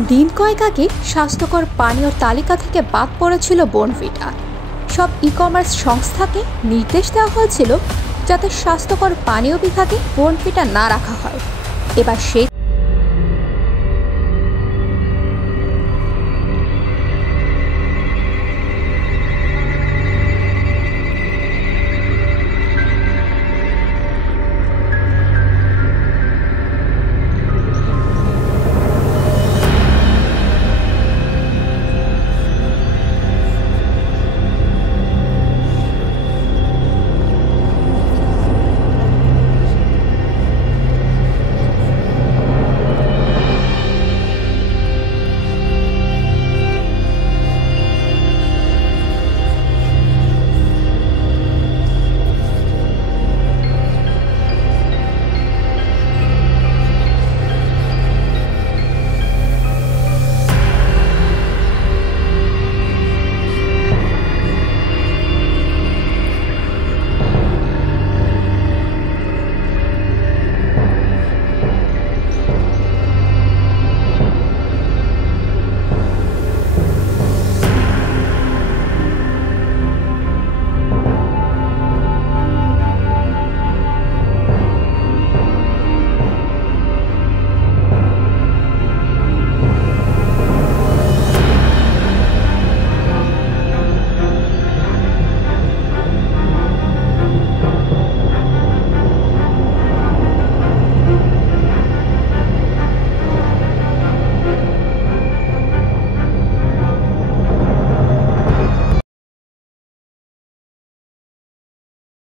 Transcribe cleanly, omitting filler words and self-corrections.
দিন কয়েক আগে স্বাস্থ্যকর পানীয়র তালিকা থেকে বাদ পড়েছিল বোর্নভিটা। সব ই-কমার্স সংস্থাকে নির্দেশ দেওয়া হয়েছিল যাতে স্বাস্থ্যকর পানীয় বিভাগে বোর্নভিটা না রাখা হয়। এবার সেই